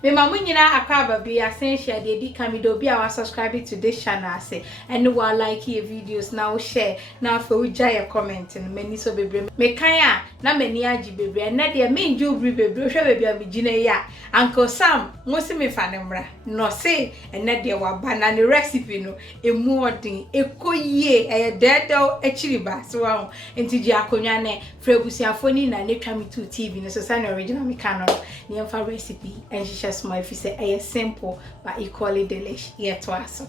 Me mamunyina akaba be essential de kamido be our subscribe to this channel say and no like your videos now share now for we your comment and many so bebre me kan na mani agi bebre na de me nju bri bebre hwe bebre abigina ya Uncle Sam mo se me fa ne mra no say and na de wa bana ne recipe no emu odin ekoyie dedo achiriba so wa enti ji akonwa ne frebusiafo ni na ne twami to TV no so say na original me kan no ne fa recipe and small if you say a simple but equally delicious yet to us.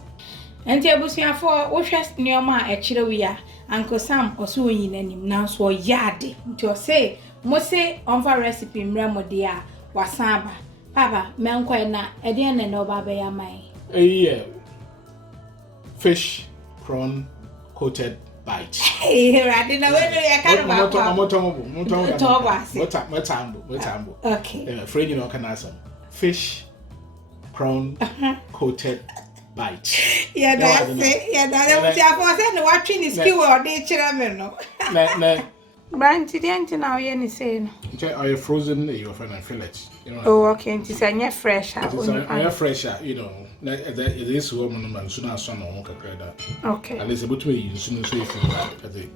And the abusiafo wo hwes neoma a kire we ya Uncle Sam oso yin anim na so yade nti o say mo say on for recipe mra mo de a wasaba papa menko na e de na no baba ya mai fish prawn coated bites. Hey, I didn't know whether I can okay. Friend, you know, can ask fish prawn coated bites. Yeah, that's it. Yeah, that's it. Watching the skill or the chairman. No. Branch didn't now any say. Are you frozen? You're fine fillets. Oh, okay. It is a fresh. I'm fresh, you know. It is woman and soon as son or okay. And it's about to be soon as the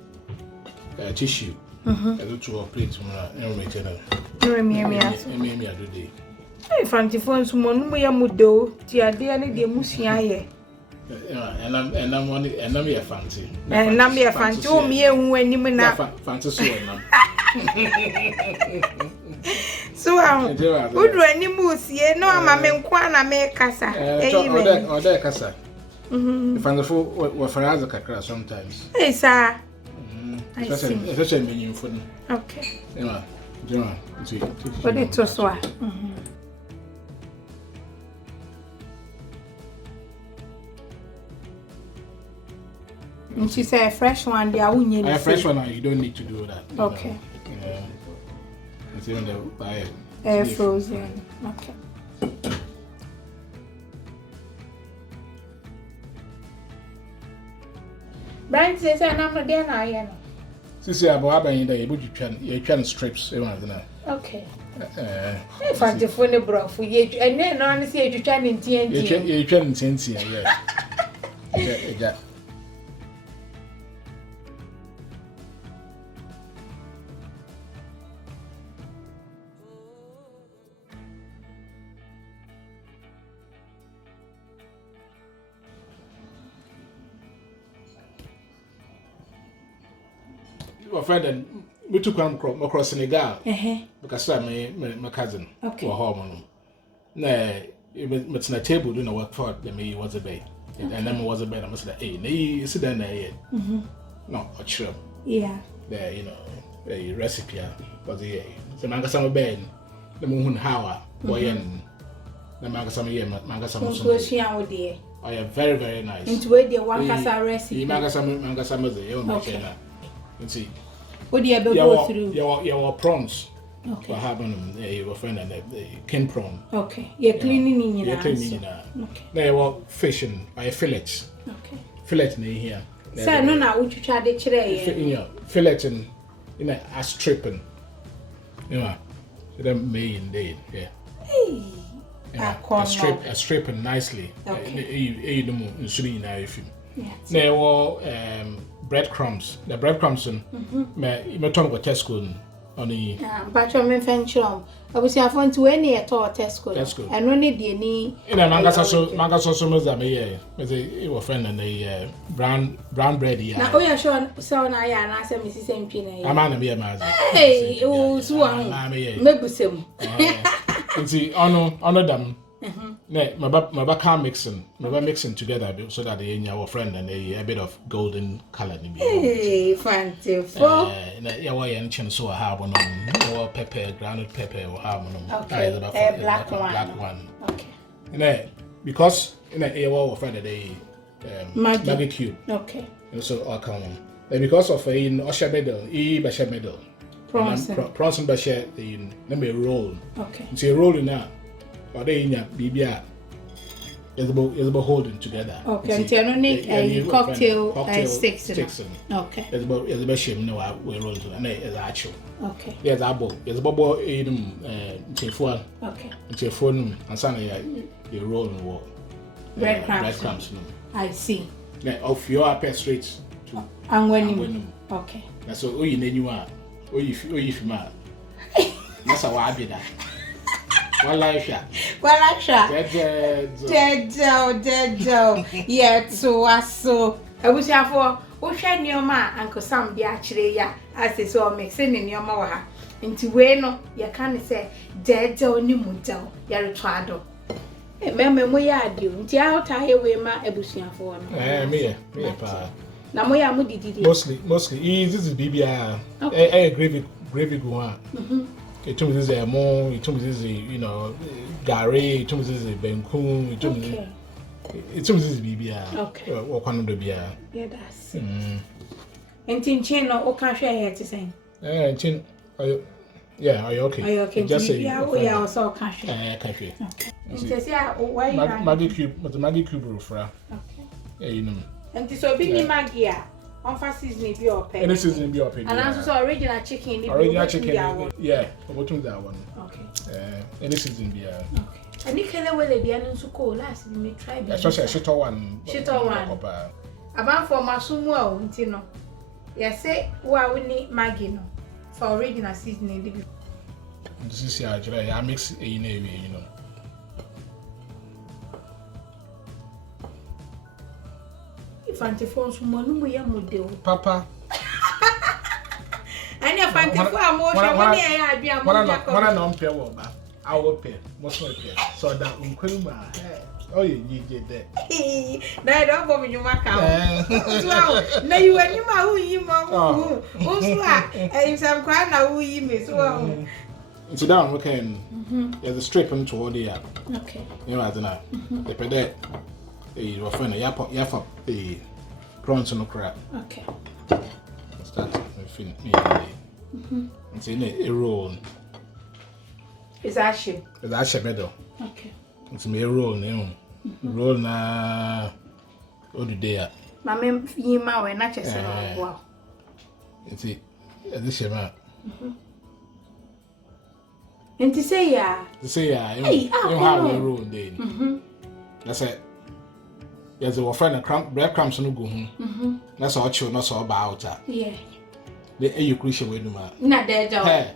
tissue. I do 2 plates and me do day. Hey, Franti phones Monuya Mudo, Tiadiani de Musiaye. And I'm a fancy. And I'm a fancy. Oh, me when you mean fancy. So, good when you move, ye no, Mamma Quana make casa. Or there, casa. If I'm the fool, what for other cacra sometimes. Hey, sir. It's a menu for me. Okay. John, but it was what? And she said a fresh one, they are a fresh one, you don't need to do that. Okay. It's even the buy air frozen. Okay. Brian says I'm not there now. Sisi abo in there, you try strips. Okay. If I just phone a bro for you, and then honestly, you try in TNT. You try in TNT, yeah. Friend and we took one across Senegal because I'm my cousin or home. Nah, it's not table doing a work for the me was a bay, and then was a bed. I must say, hey, you sit down there. No, a shrimp. Yeah, there, you know, a recipe was a mangasama bed, the moon hour, boy, and the mangasama year, mangasama. I am very, very nice. Into where the one casa recipe, mangasama, the own see. What do you ever go through? Your prawns. Okay. For having your friend and the king prawn. Okay. You're cleaning in your okay. There were fishing by fillets. Okay. Fillet in here. So no, now would you try the chile? Filleting in a stripping. You know, them made indeed. Yeah. Hey. A stripping nicely. Okay. You know, in yeah. There were breadcrumbs. The breadcrumbs me turn go Tesco on the but you mention I was here for to any at all Tesco. And only the any in a manga so much that me a friend and a brown bread here. Now we are sure so na ya na say Mrs. MP na. Amana be ma. Hey, oh so am. Maybe some. See honor them. My back mixing together so that they our friend and a bit of golden color. Hey, fancy. Yeah, so I have one or pepper, grounded pepper or have one. Okay, a black one. Okay. Because in a our friend they Maggi cube. Okay. And so I come on. And because of a Osha medal, Basha medal. Prawns and Basha the roll. Okay. So rolling now. Or they in your BBR It's about holding together. Okay, and you need cocktail sticks. Okay. It's about shame no we roll to and it's actual. Okay. There's a bowl. It's about telephone. Okay. Telephone and some you roll in wall. Breadcrumbs. I see. Now of your upper straight to and when okay. That's so you need you are. If man. That's how I be that. Well, like that. Dead. Yeah, so. I wish I for ocean your man, Uncle Sam, the actually, yeah, as it's all mixing in your mower. Into Weno, you can't say, dead or new mutal, you're a trado. Remember, we are due, until out I away my ebushing for me. Now, we are moody. Mostly, this is BBR, a gravy go on. It told me this is more, it told me this is, Gary, it told me this is Benku, it told me this is BBR. Okay. Or one of the beer. Yeah, that's it. And Tin or can't share here to say. Tin, yeah, are you okay? Are you okay? Just say, we are also cash. Okay. Okay. Yeah, why you Maggi cube, but the Maggi cube roof. Okay. Yeah, And this will be Maggi. On fast season be open. Any season be open. And also original chicken. Original chicken. Yeah, about that one. Okay. Any season be. Okay. And you can wear the onion so cold. Last we may try. Especially shito one. About for masumo, Intino. Yes, say why we need Maggi no for original seasoning. This is I mix it in a Fantifon sumo ya model. Papa. And your fantifon more than one year I be a non pay woman. I will pay. Most will pay. So that oh, you did that. That don't bother you, Macau. Now you and you, who you, Mamma. And some crying now who you miss. Well, it's down, we can. There's a strip into all the app. Okay. You know, I don't know. The pedet. You are a yap the prawns on the crab. Okay. Start me. It's in a roll. It's actually. It's actually better. Okay. It's me a roll now. Roll na. What do they? Mamma, you may not just wow. It's it. This is my. And to say, yeah. To say, yeah. You have a roll day. That's it. There's a friend of breadcrumbs no go home. That's all chill, not so about. Yeah. The you crucial way no man. Not there, Joe.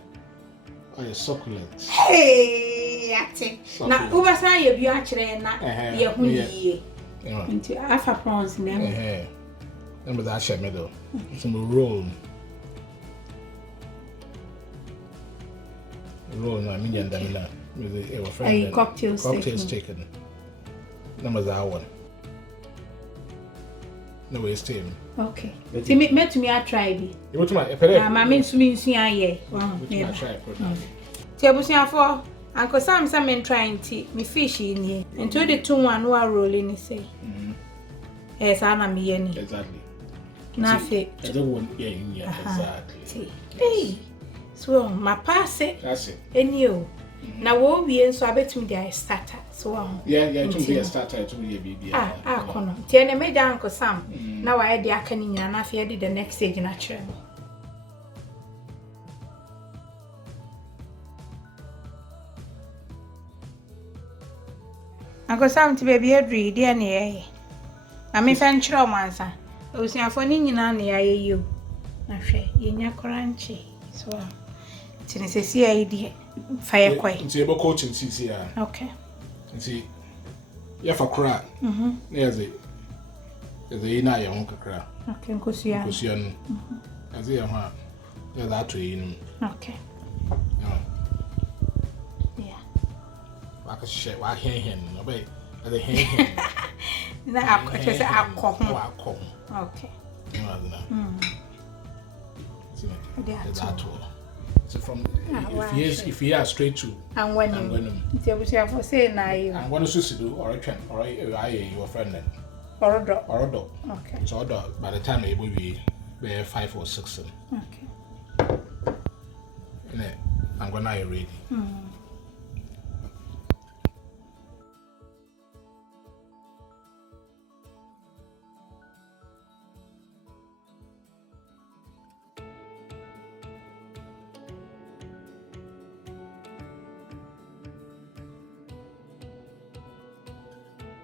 Oh, succulent. Hey, acting. Now, over time, you actually not be a wee. Into alpha prawns, never. Remember that share middle. It's a roll. Roll, I mean, and then with a friend. Cocktails taken. Number that one. No way, stay. Okay. See, me to me, I tried it. You want to my my means to me, see, I try. Table for Uncle Sam, some trying to me fish in here. And to the 2-1 who are rolling, say. Yes, I'm me any. Exactly. Nothing. I don't want exactly. Hey, so my pass it. That's it. And you. Now, what we so I bet me they starter. So, yeah, it will be a starter, it will be a baby. Corner. Tiana made Uncle Sam. Now I had the acconing and I feared the next stage natural. Uncle Sam to baby a dream, dear near. I may find Chromansa. I was near for Nina near you. I say, in your crunchy. So, Tennessee idea. Fire quite. It's able coaching CCR. Okay. And see, you have a crack. There's a inner young crack. Okay, because you are. As you are, there's that train. Okay. Yeah. I can share my hand, obey. As a hand. Now, I just alcohol. Okay. That's that all. So from if he are straight to and when you for say na you I'm going to do or your friend then or dog. Okay. So by the time it will be 5 or 6. Okay. I'm gonna ready.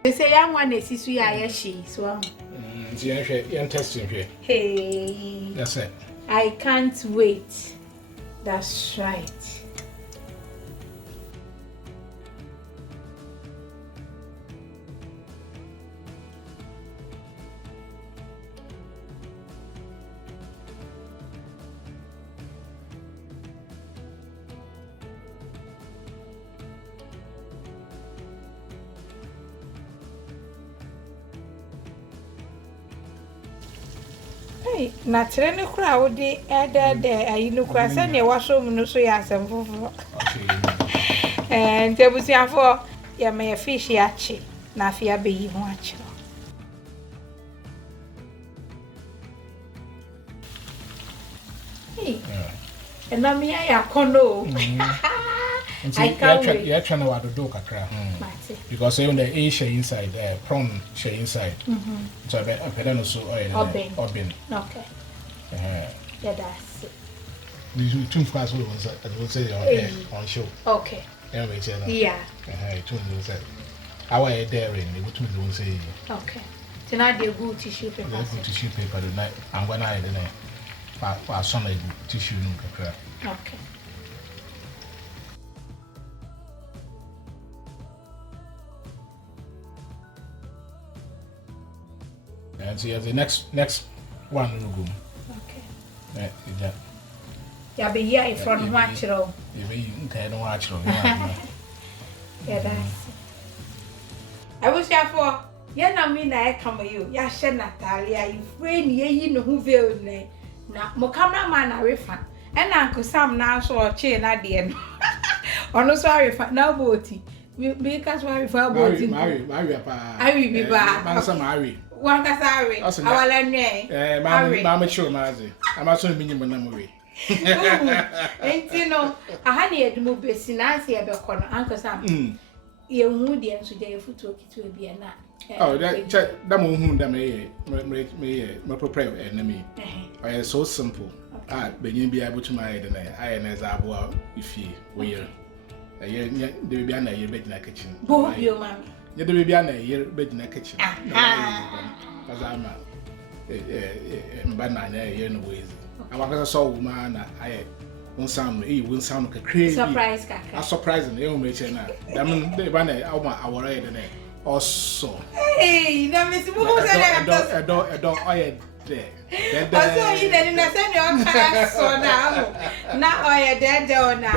They say young one is this way she so. You're testing here. Hey. That's it. I can't wait. That's right. Na trene kura wo de ede ayi no kura se ne waso mu no so ya asem foforo ntebusiafo ya me fish ya chi na afia be yi ho achi na me ya kono I can't wait. You're trying to do kakra. Because even the A share inside, prawn share inside. So I better not so oil. Okay. Yeah, that's it. You too fast will say on show. Okay. Yeah. Two say. Our dairy, they would do say. Okay. Tonight they go tissue paper. Tissue paper the night. I'm gonna hide in there. Some tissue kakra. Okay. And so the next one will go. Okay. Yeah. Yeah, be here in front of natural. You can watch. Yeah, that's. I was here for. Yeah, na me na come you. Yeah, share Natalia. You friend ye know who veil ne. Na mo cameraman na refa. And Uncle Sam now so chain at the end. Ono so refa now boti. Because why refa boti. Marry be ba. Mansa marry. One kasari. Awala ne. Mama show mazi. I'm also minimum memory. And you know, I had the move besi na see ebe kono Uncle Sam. Ye hu de nso de futu okitu ebi na. Oh, that mo hu da me prepare na me. It's so simple. Benyin be able to my na I na za abo ifi we the baby na ye bed na kitchen. Bo bio mami. The baby na ye bed na kitchen. Azama mbana na ye no ways. Awaka so woman na I won sound crazy. Surprise kaka. A surprising e o meche na. Dem the ba na awara ye na also. Hey, na me sibu mo se na edo oye there. Also you dey na send your car so na oye there na.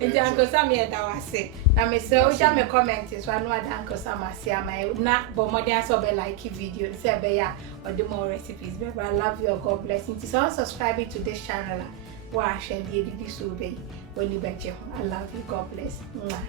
Nti Uncle Sam ye da wase. Na me say o ja me comment so anu ada Uncle Sam asia my na bo modern so be like video say be ya or the more recipes. Baby, I love you. God bless you. So subscribing to this channel. Wash and the so be when you bet you. I love you. God bless. Mwah.